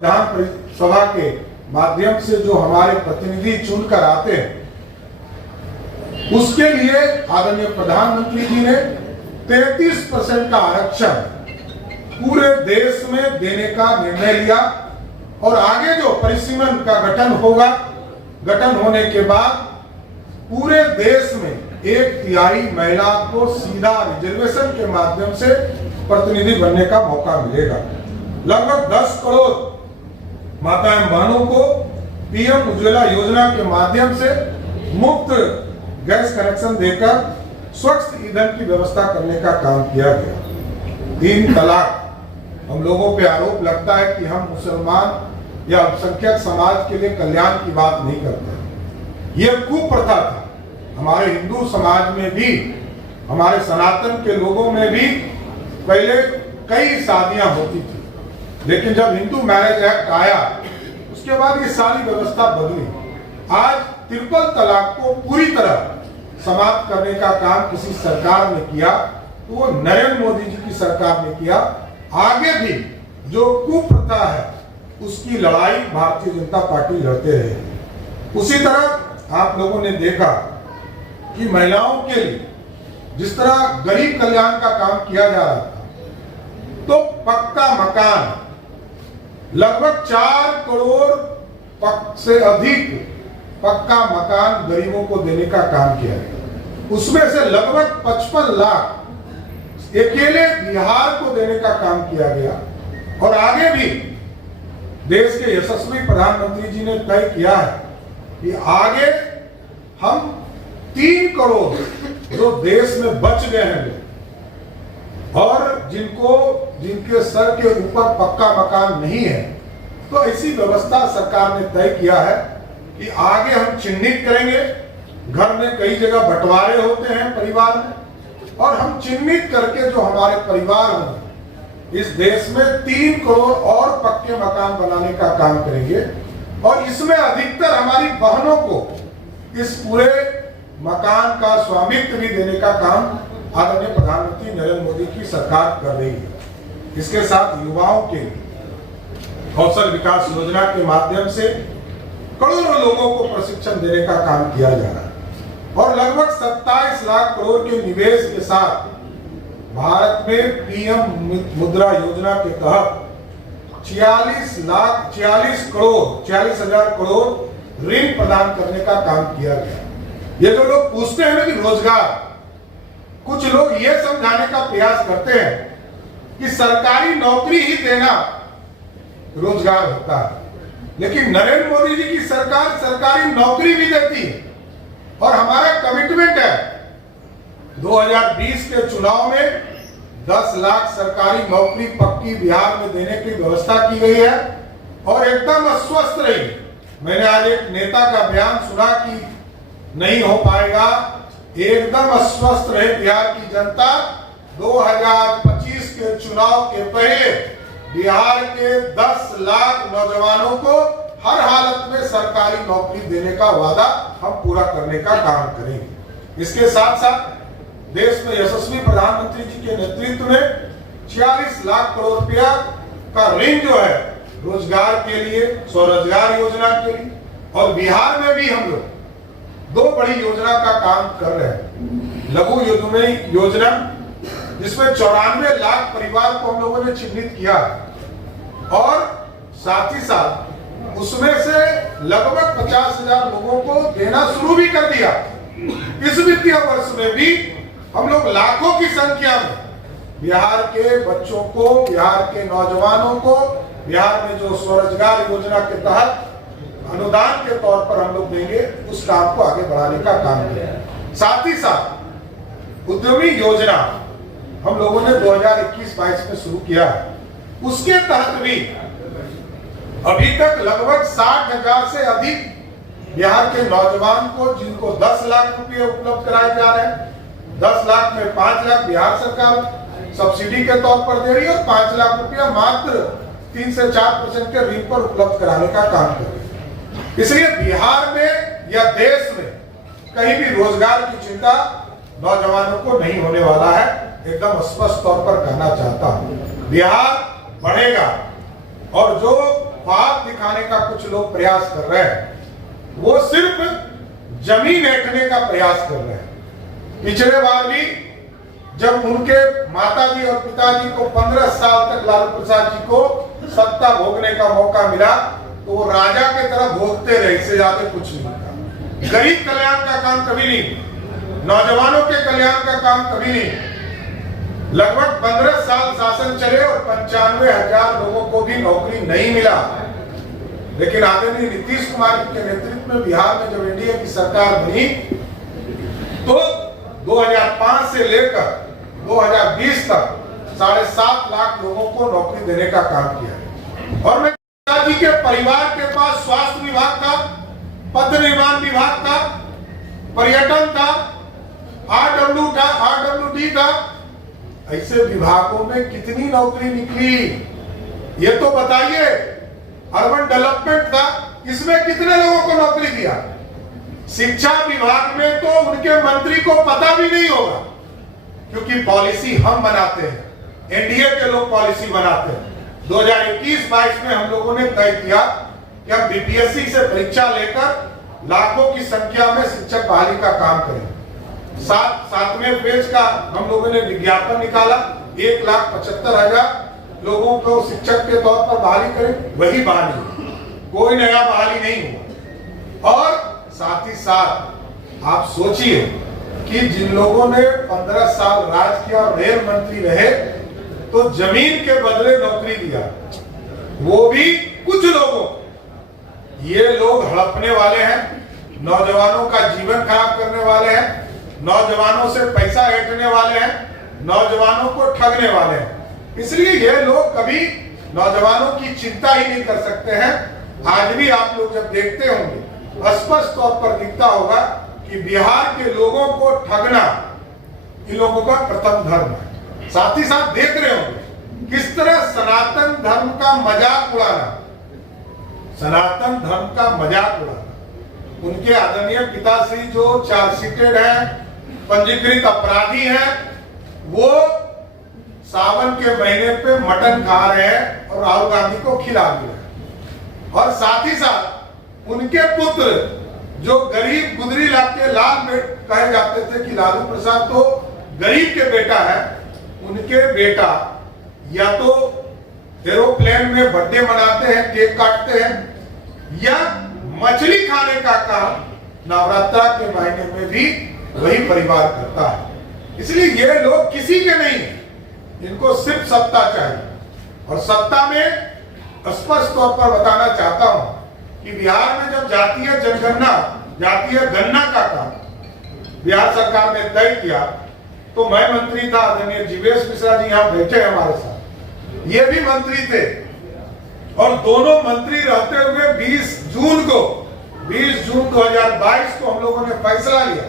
विधान सभा के माध्यम से जो हमारे प्रतिनिधि चुनकर आते हैं, उसके लिए आदरणीय प्रधानमंत्री जी ने 33% का आरक्षण पूरे देश में देने का निर्णय लिया और आगे जो परिसीमन का गठन होगा, गठन होने के बाद पूरे देश में 1/3 महिला को सीधा रिजर्वेशन के माध्यम से प्रतिनिधि बनने का मौका मिलेगा। लगभग 10 करोड़ माताएं बहनों को पीएम उज्ज्वला योजना के माध्यम से मुफ्त गैस कनेक्शन देकर स्वच्छ ईंधन की व्यवस्था करने का काम किया गया। 3 तलाक, हम लोगों पे आरोप लगता है कि हम मुसलमान या अल्पसंख्यक समाज के लिए कल्याण की बात नहीं करते। यह कुप्रथा था। हमारे हिंदू समाज में भी, हमारे सनातन के लोगों में भी पहले कई शादियां होती थी, लेकिन जब हिंदू मैरिज एक्ट आया उसके बाद ये सारी व्यवस्था बदली। आज ट्रिपल तलाक को पूरी तरह समाप्त करने का काम किसी सरकार ने किया तो वो नरेंद्र मोदी जी की सरकार ने किया। आगे भी जो कुप्रथा है उसकी लड़ाई भारतीय जनता पार्टी लड़ते रहे। उसी तरह आप लोगों ने देखा कि महिलाओं के लिए जिस तरह गरीब कल्याण का काम किया जा रहा था, तो पक्का मकान लगभग 4 करोड़ से अधिक पक्का मकान गरीबों को देने का काम किया गया। उसमें से लगभग 55 लाख अकेले बिहार को देने का काम किया गया। और आगे भी देश के यशस्वी प्रधानमंत्री जी ने तय किया है कि आगे हम 3 करोड़ जो देश में बच गए हैं और जिनके सर के ऊपर पक्का मकान नहीं है, तो ऐसी व्यवस्था सरकार ने तय किया है कि आगे हम चिन्हित करेंगे। घर में कई जगह बंटवारे होते हैं परिवार में, और हम चिन्हित करके जो हमारे परिवार होंगे इस देश में 3 करोड़ और पक्के मकान बनाने का काम करेंगे। और इसमें अधिकतर हमारी बहनों को इस पूरे मकान का स्वामित्व भी देने का काम आदरणीय प्रधानमंत्री नरेंद्र मोदी की सरकार कर रही है। इसके साथ युवाओं के लिए कौशल विकास योजना के माध्यम से करोड़ों लोगों को प्रशिक्षण देने का काम किया जा रहा है। और लगभग 27 लाख करोड़ के निवेश के साथ भारत में पीएम मुद्रा योजना के तहत 46 हजार करोड़ ऋण प्रदान करने का काम किया गया। ये जो लोग पूछते हैं ना कि रोजगार, कुछ लोग ये समझाने का प्रयास करते हैं कि सरकारी नौकरी ही देना रोजगार होता है, लेकिन नरेंद्र मोदी जी की सरकार सरकारी नौकरी भी देती है। और हमारा कमिटमेंट है 2020 के चुनाव में 10 लाख सरकारी नौकरी पक्की बिहार में देने की व्यवस्था की गई है और एकदम अस्वस्थ रही। मैंने आज एक नेता का बयान सुना कि नहीं हो पाएगा। एकदम अस्वस्थ रहे बिहार की जनता। 2025 के चुनाव के पहले बिहार के 10 लाख नौजवानों को हर हालत में सरकारी नौकरी देने का वादा हम पूरा करने का काम करेंगे। इसके साथ साथ देश में यशस्वी प्रधानमंत्री जी के नेतृत्व में 46 लाख करोड़ रुपया का ऋण जो है रोजगार के लिए, स्वरोजगार योजना के लिए, और बिहार में भी हम लोग 2 बड़ी योजना का काम कर रहे हैं। लघु उद्यमी योजना, जिसमें 94 लाख परिवार को हम लोगों ने चिन्हित किया, और साथ ही साथ उसमें से लगभग 50 हजार लोगों को देना शुरू भी कर दिया। इस वित्तीय वर्ष में भी हम लोग लाखों की संख्या में बिहार के बच्चों को, बिहार के नौजवानों को बिहार में जो स्वरोजगार योजना के तहत अनुदान के तौर पर हम लोग देंगे, उस काम को आगे बढ़ाने का काम करें। साथ ही साथ उद्यमी योजना हम लोगों ने 2021-22 में शुरू किया है। उसके तहत भी अभी तक लगभग 60 हजार से अधिक बिहार के नौजवान को, जिनको 10 लाख रुपए उपलब्ध कराए जा रहे हैं। 10 लाख में 5 लाख बिहार सरकार सब्सिडी के तौर पर दे रही है और 5 लाख रुपया मात्र 3 से 4% के ऋण पर उपलब्ध कराने का काम कर रही है। इसलिए बिहार में या देश में कहीं भी रोजगार की चिंता नौजवानों को नहीं होने वाला है। एकदम स्पष्ट तौर पर कहना चाहता हूं, बिहार बढ़ेगा। और जो ख्वाब दिखाने का कुछ लोग प्रयास कर रहे हैं, वो सिर्फ जमीन ऐंठने का प्रयास कर रहे हैं। पिछले बार भी जब उनके माताजी और पिताजी को 15 साल तक लालू प्रसाद जी को सत्ता भोगने का मौका मिला तो वो राजा के तरह भोगते रहे, इससे ज्यादा कुछ नहीं था। गरीब कल्याण का काम कभी नहीं, नौजवानों के कल्याण का काम कभी नहीं। लगभग 15 साल शासन चले और 95,000 लोगों को भी नौकरी नहीं मिला। लेकिन आदरणीय नीतीश कुमार के नेतृत्व में बिहार में जब एनडीए की सरकार बनी तो 2005 से लेकर 2020 तक 7.5 लाख लोगों को नौकरी देने का काम किया। और मैं जी के परिवार के पास स्वास्थ्य विभाग था, पथ निर्माण विभाग था, पर्यटन था, RWD था। ऐसे विभागों में कितनी नौकरी निकली ये तो बताइए। अर्बन डेवलपमेंट था, इसमें कितने लोगों को नौकरी दिया? शिक्षा विभाग में तो उनके मंत्री को पता भी नहीं होगा, क्योंकि पॉलिसी हम बनाते हैं, एनडीए के लोग पॉलिसी बनाते हैं। 2021-22 में हम लोगों ने तय किया कि हम बीपीएससी से परीक्षा लेकर लाखों की संख्या में शिक्षक बहाली का काम करें। सातवें फेज का हम लोगों ने विज्ञापन निकाला, 1,75,000 लोगों को शिक्षक के तौर पर बहाली करें, वही बहाली, कोई नया बहाली नहीं हुआ। और साथ ही साथ आप सोचिए कि जिन लोगों ने 15 साल राज किया और रेल मंत्री रहे तो जमीन के बदले नौकरी दिया, वो भी कुछ लोगों। ये लोग हड़पने वाले हैं, नौजवानों का जीवन खराब करने वाले हैं, नौजवानों से पैसा ऐंठने वाले हैं, नौजवानों को ठगने वाले हैं। इसलिए ये लोग कभी नौजवानों की चिंता ही नहीं कर सकते हैं। आज भी आप लोग जब देखते होंगे स्पष्ट तौर पर दिखता होगा कि बिहार के लोगों को ठगना इन लोगों का प्रथम धर्म है। साथ ही साथ देख रहे होंगे किस तरह सनातन धर्म का मजाक उड़ाना, सनातन धर्म का मजाक उड़ाना। उनके आदरणीय पिताश्री जो चार्जशीटेड हैं, पंजीकृत अपराधी हैं, वो सावन के महीने पे मटन खा रहे हैं और राहुल गांधी को खिला भी रहे हैं। और साथ ही साथ उनके पुत्र जो गरीब गुदरी लाके लाल कहे जाते थे कि लालू प्रसाद तो गरीब के बेटा है, उनके बेटा या तो एरोप्लेन में बर्थडे मनाते हैं, केक काटते हैं, या मछली खाने का काम नवरात्रा के महीने में भी वही परिवार करता है। इसलिए ये लोग किसी के नहीं है, इनको सिर्फ सत्ता चाहिए। और सत्ता में स्पष्ट तौर पर बताना चाहता हूं कि बिहार में जब जातीय जनगणना, जातीय गणना का काम बिहार सरकार ने तय किया तो मैं मंत्री था, आदरणीय जीवेश मिश्रा जी यहाँ बैठे हमारे साथ, ये भी मंत्री थे। और दोनों मंत्री रहते हुए 20 जून 2022 को हम लोगों ने फैसला लिया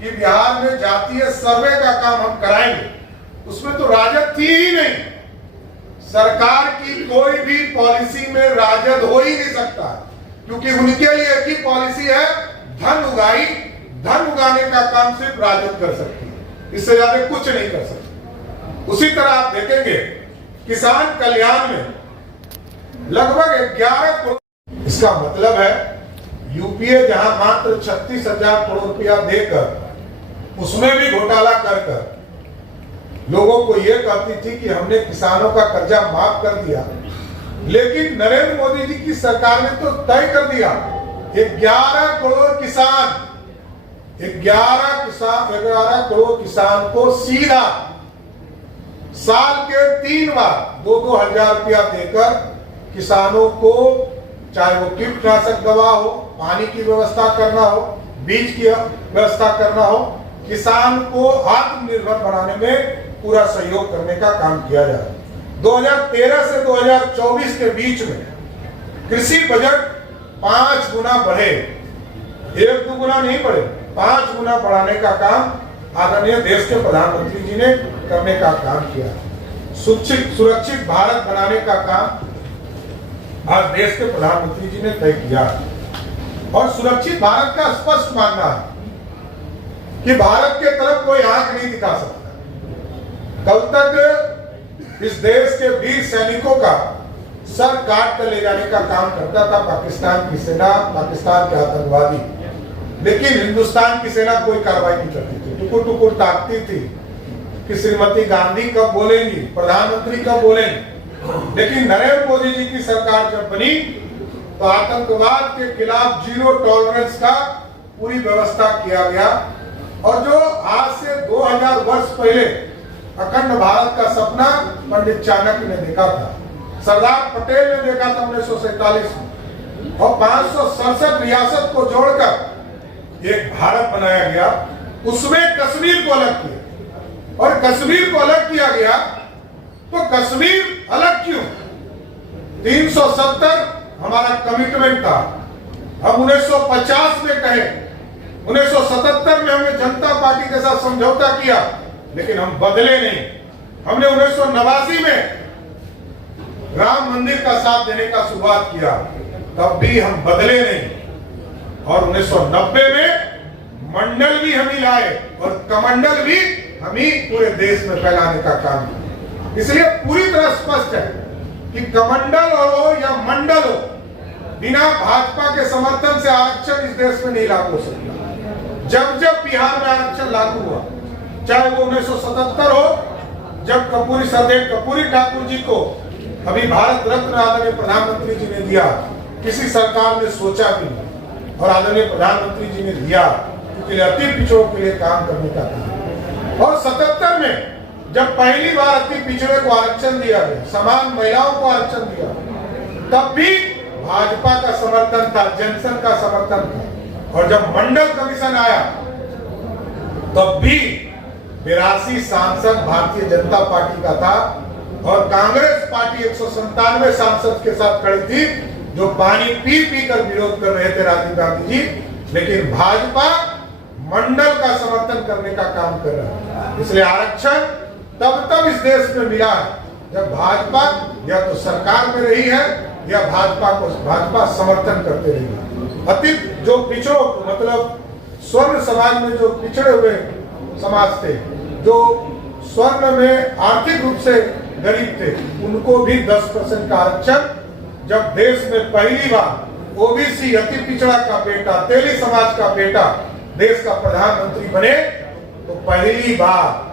कि बिहार में जातीय सर्वे का काम हम कराएंगे। उसमें तो राजद थी ही नहीं, सरकार की कोई भी पॉलिसी में राजद हो ही नहीं सकता, क्योंकि उनके लिए एक ही पॉलिसी है, धन उगाई, धन उगाने का काम सिर्फ राजद कर सकती है, इससे ज्यादा कुछ नहीं कर सकती। उसी तरह आप देखेंगे किसान कल्याण में लगभग 11 करोड़, इसका मतलब है यूपीए जहां मात्र 36,000 करोड़ रुपया देकर उसमें भी घोटाला कर लोगों को यह कहती थी कि हमने किसानों का कर्जा माफ कर दिया, लेकिन नरेंद्र मोदी जी की सरकार ने तो तय कर दिया 11 करोड़ किसान, 11 करोड़ किसान को सीधा साल के 3 बार 2-2 हजार रुपया देकर किसानों को, चाहे वो कीटनाशक दवा हो, पानी की व्यवस्था करना हो, बीज की व्यवस्था करना हो, किसान को आत्मनिर्भर बनाने में पूरा सहयोग करने का काम किया जा रहा है। 2013 से 2024 के बीच में कृषि बजट 5 गुना बढ़े, 1-2 गुना नहीं बढ़े, 5 गुना बढ़ाने का काम आदरणीय देश के प्रधानमंत्री जी ने करने का काम किया। सुरक्षित भारत बनाने का काम आज देश के प्रधानमंत्री जी ने तय किया। और सुरक्षित भारत का स्पष्ट मानना है कि भारत के तरफ कोई आंख नहीं दिखा सकता। कल तक इस देश के वीर सैनिकों का सर काट कर ले जाने का काम करता था पाकिस्तान की सेना, पाकिस्तान के आतंकवादी। लेकिन हिंदुस्तान की सेना कोई कार्रवाई नहीं करती थी, टुकुर टुकुर ताकती थी कि श्रीमती गांधी कब बोलेंगी, प्रधानमंत्री कब बोलेंगे। लेकिन नरेंद्र मोदी जी की सरकार जब बनी तो आतंकवाद के खिलाफ जीरो टॉलरेंस का पूरी व्यवस्था किया गया। और जो आज से 2000 वर्ष पहले अखंड भारत का सपना पंडित चाणक्य ने देखा था, सरदार पटेल ने देखा था 1947 में, और 567 रियासत को जोड़कर एक भारत बनाया गया। उसमें कश्मीर को अलग किया, और कश्मीर को अलग किया गया तो कश्मीर अलग क्यों? 370 हमारा कमिटमेंट था। हम 1950 में कहे, 1977 में हमने जनता पार्टी के साथ समझौता किया, लेकिन हम बदले नहीं। हमने 1989 में राम मंदिर का साथ देने का शुरुआत किया, तब भी हम बदले नहीं। और 1990 में मंडल भी हम ही लाए, और कमंडल भी हम ही पूरे देश में फैलाने का काम किया। इसलिए पूरी तरह स्पष्ट है कि कमंडल हो या मंडल हो, बिना भाजपा के समर्थन से आरक्षण इस देश में नहीं लागू हो सकता। जब जब बिहार में आरक्षण लागू हुआ, चाहे वो 1977 हो, जब कपूरी सरदेव कपूरी ठाकुर जी को अभी भारत रत्न आदरणीय प्रधानमंत्री जी ने दिया, किसी सरकार ने सोचा भी नहीं, और आदरणीय प्रधानमंत्री जी ने दिया क्योंकि अति पिछड़ों के लिए काम करने का था। और 77 में जब पहली बार अति पिछड़े को आरक्षण दिया गया, समान महिलाओं को आरक्षण दिया, तब भी भाजपा का समर्थन था, जनसंघ का समर्थन था। और जब मंडल कमीशन आया, तब भी 82 सांसद भारतीय जनता पार्टी का था, और कांग्रेस पार्टी 197 सांसद के साथ खड़ी थी, जो पानी पी पी कर विरोध कर रहे थे राजीव गांधी जी। लेकिन भाजपा मंडल का समर्थन करने का काम कर रहा है। इसलिए आरक्षण तब इस देश में मिला है जब भाजपा या तो सरकार में रही है या भाजपा समर्थन करते रही है। अति जो पिछड़ों, मतलब स्वर्ण समाज में जो पिछड़े हुए समाज थे, जो स्वर्ण में आर्थिक रूप से गरीब थे, उनको भी 10% का आरक्षण जब देश में पहली बार ओबीसी अति पिछड़ा का बेटा, तेली समाज का बेटा देश का प्रधानमंत्री बने, तो पहली बार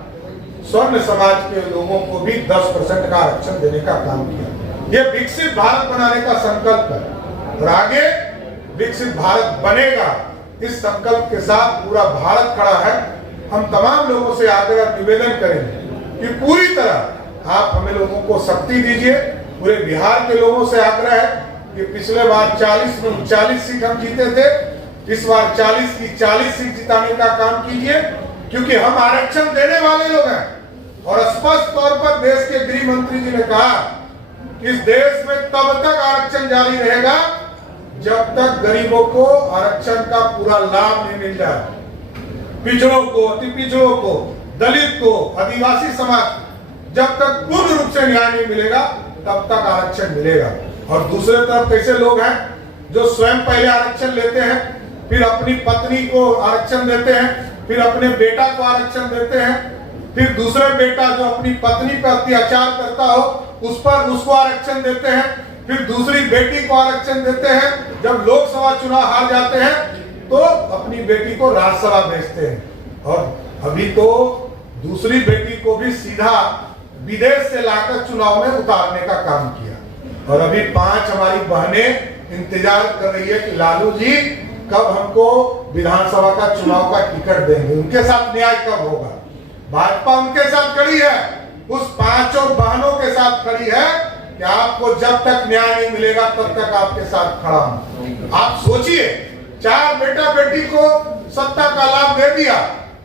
स्वर्ण समाज के लोगों को भी 10% का आरक्षण देने का काम किया। ये विकसित भारत बनाने का संकल्प है, और आगे विकसित भारत बनेगा, इस संकल्प के साथ पूरा भारत खड़ा है। हम तमाम लोगों से आग्रह निवेदन करेंगे कि पूरी तरह आप हमें लोगों को शक्ति दीजिए। पूरे बिहार के लोगों से आग्रह है कि पिछले बार 40 में 40 सीट हम जीते थे, इस बार 40 की 40 सीट जिताने का काम कीजिए, क्योंकि हम आरक्षण देने वाले लोग हैं। और स्पष्ट तौर पर देश के गृह मंत्री जी ने कहा कि इस देश में तब तक आरक्षण जारी रहेगा जब तक गरीबों को आरक्षण का पूरा लाभ नहीं मिल जाए। पिछड़ों को, अति पिछड़ों को, दलित को, आदिवासी समाज जब तक पूर्ण रूप से न्याय नहीं मिलेगा तब तक आरक्षण मिलेगा। और दूसरे तरफ कैसे लोग हैं जो स्वयं पहले आरक्षण लेते हैं, फिर अपनी पत्नी को आरक्षण देते हैं, फिर अपने बेटा को आरक्षण देते हैं, फिर दूसरा बेटा जो अपनी पत्नी पर अत्याचार करता हो उस पर उसको आरक्षण देते हैं, फिर दूसरी बेटी को आरक्षण देते हैं। जब लोकसभा चुनाव हार जाते हैं तो अपनी बेटी को राज्यसभा भेजते हैं, और अभी तो दूसरी बेटी को भी सीधा विदेश से लाकर चुनाव में उतारने का काम किया। और अभी 5 हमारी बहनें इंतजार कर रही है कि लालू जी कब हमको विधानसभा का चुनाव का टिकट देंगे, उनके साथ न्याय कब होगा। भाजपा उनके साथ खड़ी है, उस 5 बहनों के साथ खड़ी है कि आपको जब तक न्याय नहीं मिलेगा तब तक आपके साथ खड़ा हूं। आप सोचिए, 4 बेटा बेटी को सत्ता का लाभ दे दिया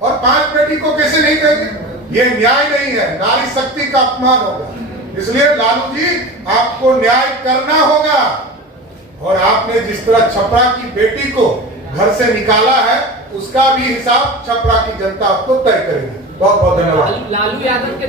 और 5 बेटी को कैसे नहीं देंगे? ये न्याय नहीं है, नारी शक्ति का अपमान होगा। इसलिए लालू जी आपको न्याय करना होगा, और आपने जिस तरह छपरा की बेटी को घर से निकाला है उसका भी हिसाब छपरा की जनता आपको तय करेगी। बहुत बहुत धन्यवाद। लालू यादव के